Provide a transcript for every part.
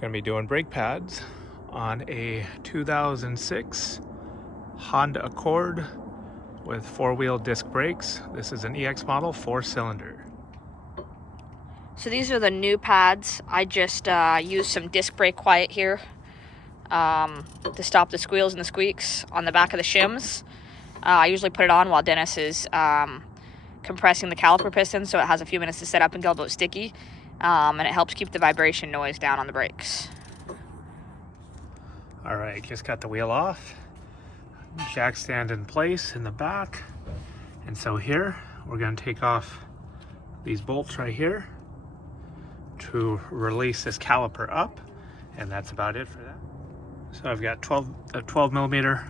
Gonna be doing brake pads on a 2006 Honda Accord with four-wheel disc brakes. This is an EX model, 4-cylinder. So these are the new pads. I just used some disc brake quiet here to stop the squeals and the squeaks on the back of the shims. I usually put it on while Dennis is compressing the caliper piston, so it has a few minutes to set up and get a little sticky, and it helps keep the vibration noise down on the brakes. All right, just got the wheel off. Jack stand in place in the back. And so here, we're gonna take off these bolts right here to release this caliper up. And that's about it for that. So I've got a 12 millimeter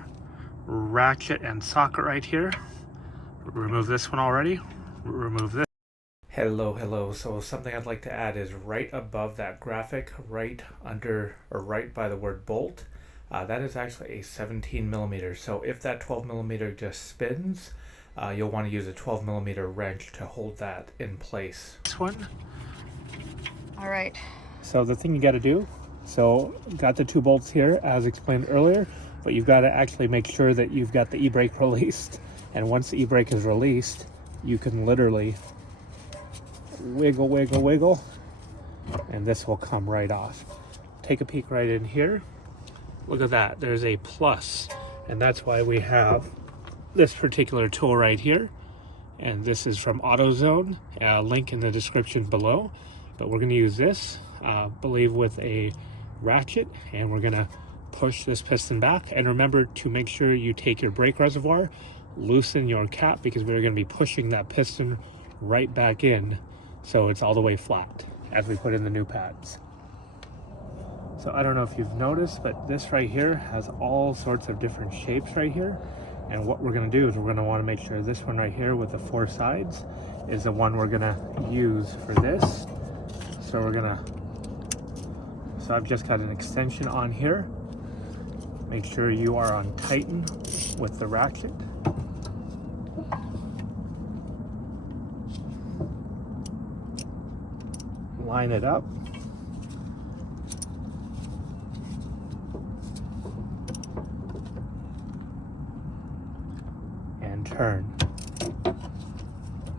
ratchet and socket right here. Remove this one already, remove this. Hello. So something I'd like to add is right above that graphic, right under or right by the word bolt. That is actually a 17 millimeter. So if that 12 millimeter just spins, you'll want to use a 12 millimeter wrench to hold that in place. This one. All right. So the thing you got to do, so got the two bolts here as explained earlier, but you've got to actually make sure that you've got the e-brake released. And once the e-brake is released, you can literally wiggle, and this will come right off. Take a peek right in here. Look at that, there's a plus, and that's why we have this particular tool right here. And this is from AutoZone, link in the description below. But we're gonna use this, believe with a ratchet, and we're gonna push this piston back. And remember to make sure you take your brake reservoir, loosen your cap, because we're gonna be pushing that piston right back in so it's all the way flat as we put in the new pads. So I don't know if you've noticed, but this right here has all sorts of different shapes right here. And what we're gonna do is we're gonna wanna make sure this one right here with the four sides is the one we're gonna use for this. So I've just got an extension on here. Make sure you are on tighten with the ratchet. Line it up. And turn.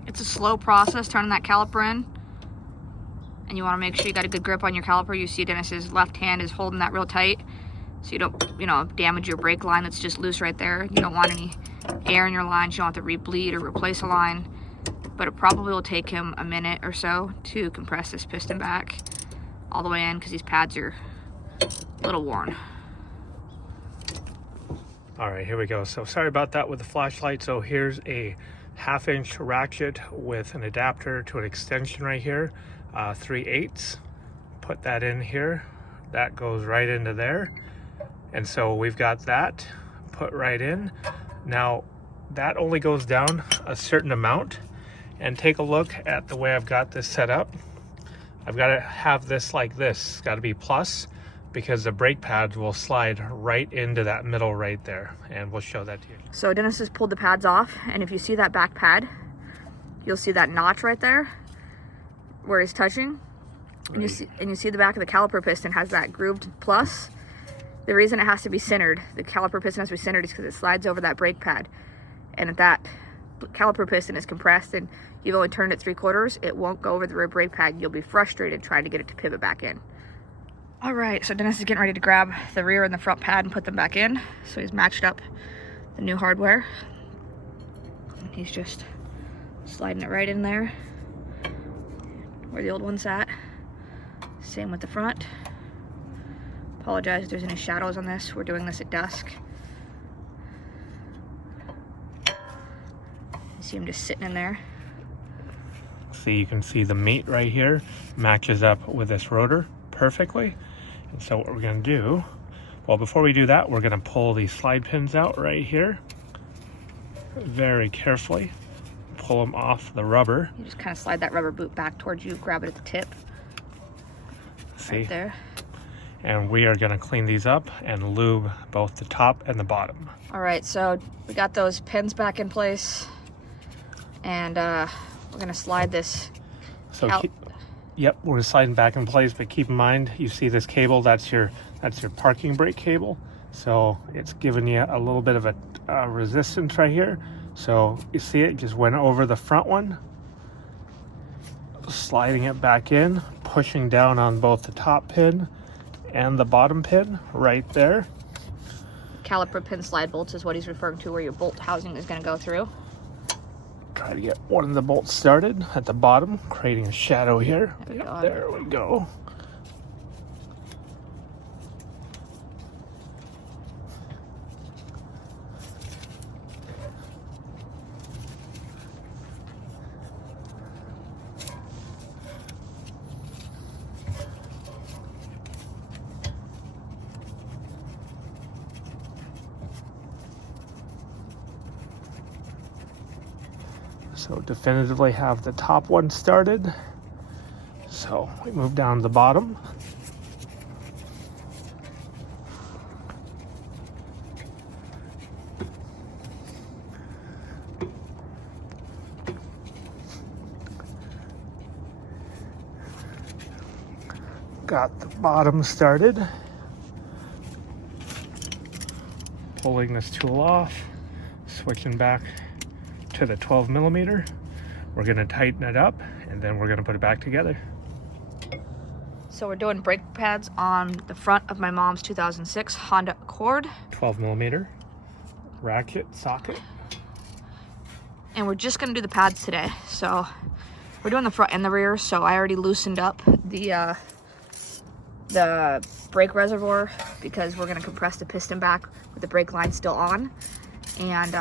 It's a slow process turning that caliper in, and you want to make sure you got a good grip on your caliper. You see Dennis's left hand is holding that real tight, so you don't, damage your brake line that's just loose right there. You don't want any air in your lines. You don't have to re-bleed or replace a line. But it probably will take him a minute or so to compress this piston back all the way in, because these pads are a little worn. All right, here we go. So sorry about that with the flashlight. So here's a 1/2 inch ratchet with an adapter to an extension right here, 3/8. Put that in here. That goes right into there. And so we've got that put right in. Now that only goes down a certain amount. And take a look at the way I've got this set up. I've got to have this like this. It's got to be plus, because the brake pads will slide right into that middle right there. And we'll show that to you. So Dennis has pulled the pads off, and if you see that back pad, you'll see that notch right there where he's touching. And you see the back of the caliper piston has that grooved plus. The reason it has to be centered, the caliper piston has to be centered, is because it slides over that brake pad. And if that caliper piston is compressed and you've only turned it 3/4, it won't go over the rear brake pad. You'll be frustrated trying to get it to pivot back in. All right, so Dennis is getting ready to grab the rear and the front pad and put them back in. So he's matched up the new hardware. And he's just sliding it right in there where the old one sat. Same with the front. Apologize if there's any shadows on this. We're doing this at dusk. You see him just sitting in there. See, you can see the meat right here matches up with this rotor perfectly. And so what we're going to do, well, before we do that, we're going to pull these slide pins out right here very carefully. Pull them off the rubber. You just kind of slide that rubber boot back towards you, grab it at the tip. See? Right there. And we are going to clean these up and lube both the top and the bottom. All right, so we got those pins back in place, and we're going to slide this. So Yep, we're sliding back in place, but keep in mind, you see this cable, that's your parking brake cable. So it's giving you a little bit of a resistance right here. So you see it just went over the front one, sliding it back in, pushing down on both the top pin and the bottom pin right there. Caliper pin slide bolts is what he's referring to, where your bolt housing is going to go through. Try to get one of the bolts started at the bottom, creating a shadow here. There we go. So definitively have the top one started. So we move down to the bottom. Got the bottom started. Pulling this tool off, switching back to the 12mm. We're going to tighten it up and then we're going to put it back together. So we're doing brake pads on the front of my mom's 2006 Honda Accord. 12mm ratchet socket. And we're just going to do the pads today. So we're doing the front and the rear. So I already loosened up the brake reservoir because we're going to compress the piston back with the brake line still on, and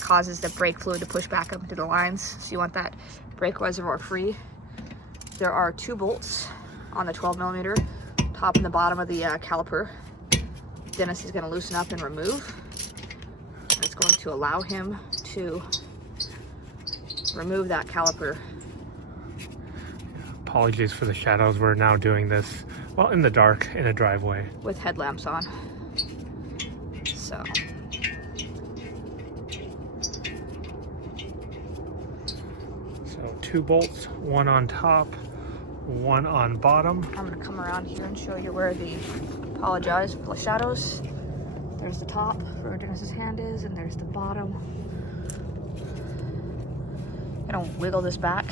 causes the brake fluid to push back up into the lines. So you want that brake reservoir free. There are 2 bolts on the 12mm, top and the bottom of the caliper. Dennis is going to loosen up and remove. And it's going to allow him to remove that caliper. Apologies for the shadows. We're now doing this, well, in the dark in a driveway. With headlamps on. So. So 2 bolts, 1 on top, 1 on bottom. I'm going to come around here and show you where apologize for the shadows. There's the top where Dennis's hand is, and there's the bottom. I'm going to wiggle this back.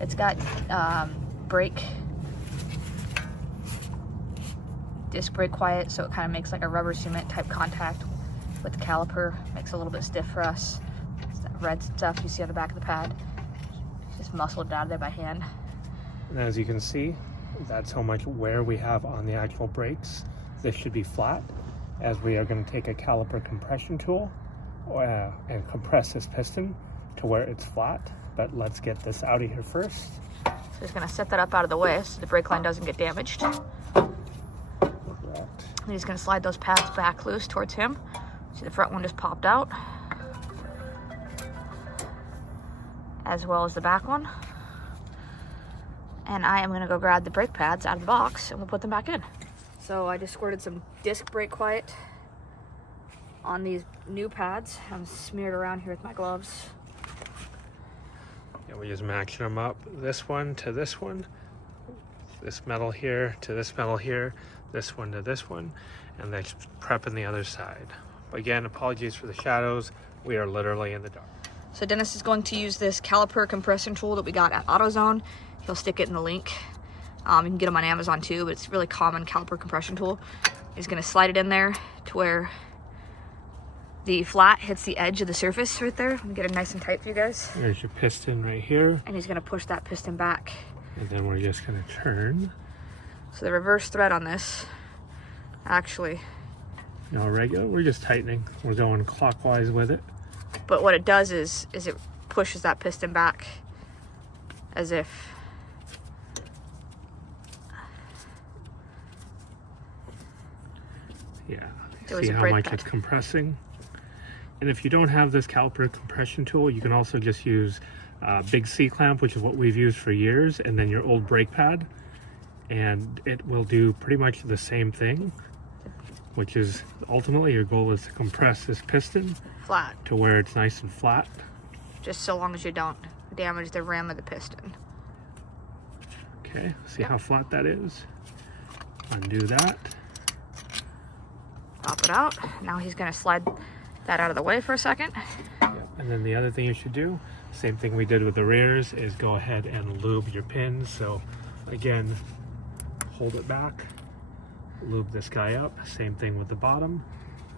It's got disc brake quiet, so it kind of makes like a rubber cement type contact with the caliper. Makes it a little bit stiff for us. It's that red stuff you see on the back of the pad. Just muscled it out of there by hand. And as you can see, that's how much wear we have on the actual brakes. This should be flat, as we are going to take a caliper compression tool and compress this piston to where it's flat. But let's get this out of here first. So he's going to set that up out of the way so the brake line doesn't get damaged. And he's going to slide those pads back loose towards him. See, the front one just popped out, as well as the back one. And I am going to go grab the brake pads out of the box and we'll put them back in. So I just squirted some disc brake quiet on these new pads. I'm smeared around here with my gloves. And we're just matching them up. This one to this one. This metal here to this metal here. This one to this one. And then prepping the other side. Again, apologies for the shadows. We are literally in the dark. So Dennis is going to use this caliper compression tool that we got at AutoZone. He'll stick it in the link. You can get them on Amazon too, but it's a really common caliper compression tool. He's going to slide it in there to where the flat hits the edge of the surface right there. Let me get it nice and tight for you guys. There's your piston right here. And he's going to push that piston back. And then we're just going to turn. So the reverse thread on this, actually. No regular, we're just tightening. We're going clockwise with it. But what it does is it pushes that piston back as if see how much it's compressing. And if you don't have this caliper compression tool, you can also just use big C-clamp, which is what we've used for years, and then your old brake pad, and it will do pretty much the same thing, which is ultimately your goal is to compress this piston flat to where it's nice and flat. Just so long as you don't damage the rim of the piston. Okay, see how flat that is? Undo that. Pop it out. Now he's gonna slide that out of the way for a second. Yep. And then the other thing you should do, same thing we did with the rears, is go ahead and lube your pins. So again, hold it back, lube this guy up. Same thing with the bottom.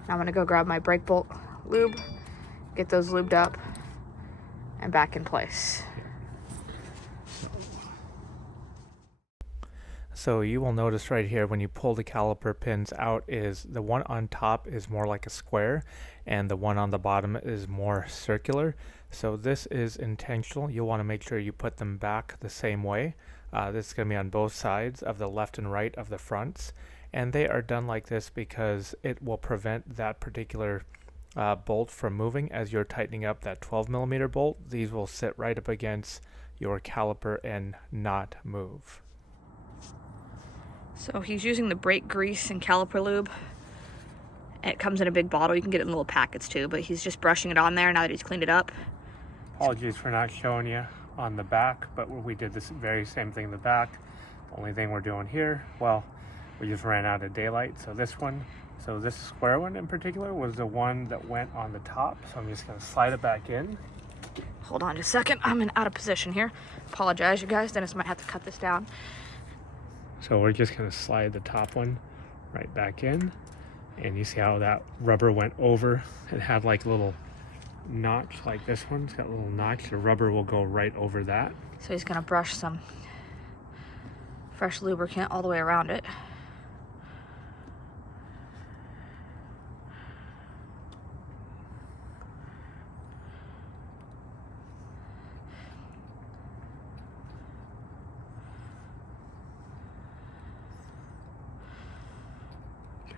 I'm gonna go grab my brake bolt lube, get those lubed up, and back in place. So you will notice right here when you pull the caliper pins out is the one on top is more like a square and the one on the bottom is more circular. So this is intentional. You'll want to make sure you put them back the same way. This is going to be on both sides of the left and right of the fronts. And they are done like this because it will prevent that particular bolt from moving as you're tightening up that 12mm bolt. These will sit right up against your caliper and not move. So he's using the brake grease and caliper lube. It comes in a big bottle. You can get it in little packets too, but he's just brushing it on there now that he's cleaned it up. Apologies for not showing you on the back, but we did this very same thing in the back. The only thing we're doing here, well, we just ran out of daylight. So this square one in particular was the one that went on the top. So I'm just gonna slide it back in. Hold on just a second. I'm out of position here. Apologize, you guys. Dennis might have to cut this down. So we're just gonna slide the top one right back in. And you see how that rubber went over. It had like a little notch like this one. It's got a little notch. The rubber will go right over that. So he's gonna brush some fresh lubricant all the way around it.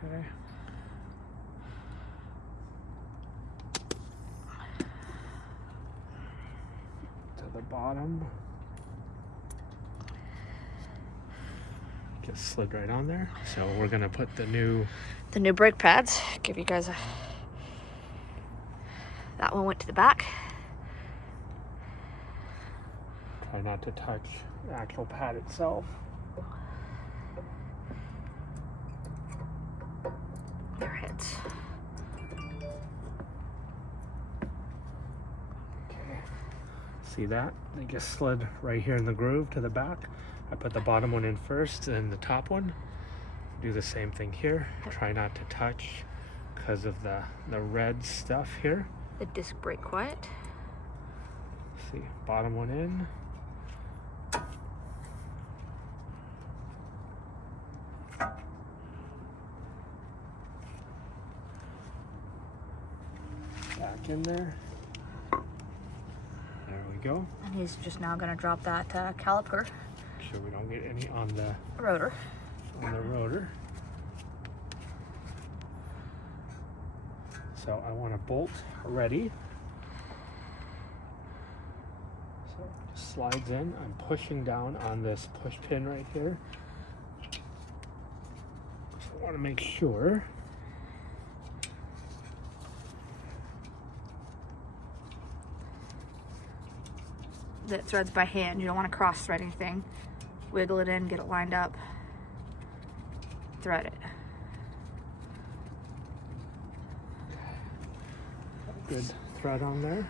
Okay. To the bottom. Just slid right on there. So we're gonna put the new brake pads. Give you guys that one went to the back. Try not to touch the actual pad itself. There it hits. Okay. See that? They just slid right here in the groove to the back. I put the bottom one in first and the top one. Do the same thing here. Try not to touch because of the red stuff here. The disc brake quiet. See, bottom one in. Back in there. There we go. And he's just now gonna drop that caliper. Make sure we don't get any on the rotor. So I want a bolt ready. So it just slides in. I'm pushing down on this push pin right here. So I want to make sure that threads by hand. You don't want to cross thread anything. Wiggle it in, get it lined up, thread it. good thread on there.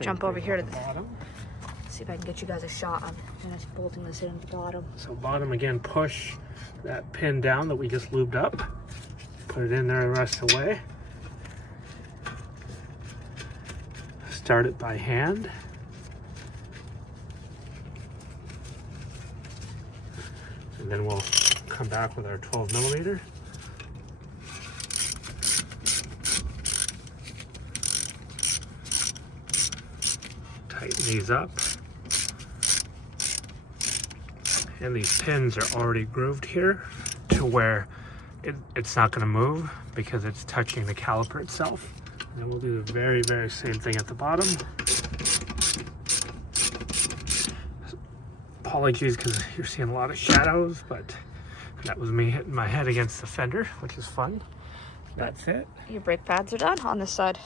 Jump over here to the bottom. See if I can get you guys a shot on Dennis bolting this in at the bottom. So bottom again, push that pin down that we just lubed up. Put it in there the rest of the way. Start it by hand. And then we'll come back with our 12mm. Tighten these up. And these pins are already grooved here to where it's not going to move because it's touching the caliper itself. And then we'll do the very, very same thing at the bottom. Apologies because you're seeing a lot of shadows, but that was me hitting my head against the fender, which is fun. That's it. Your brake pads are done on this side.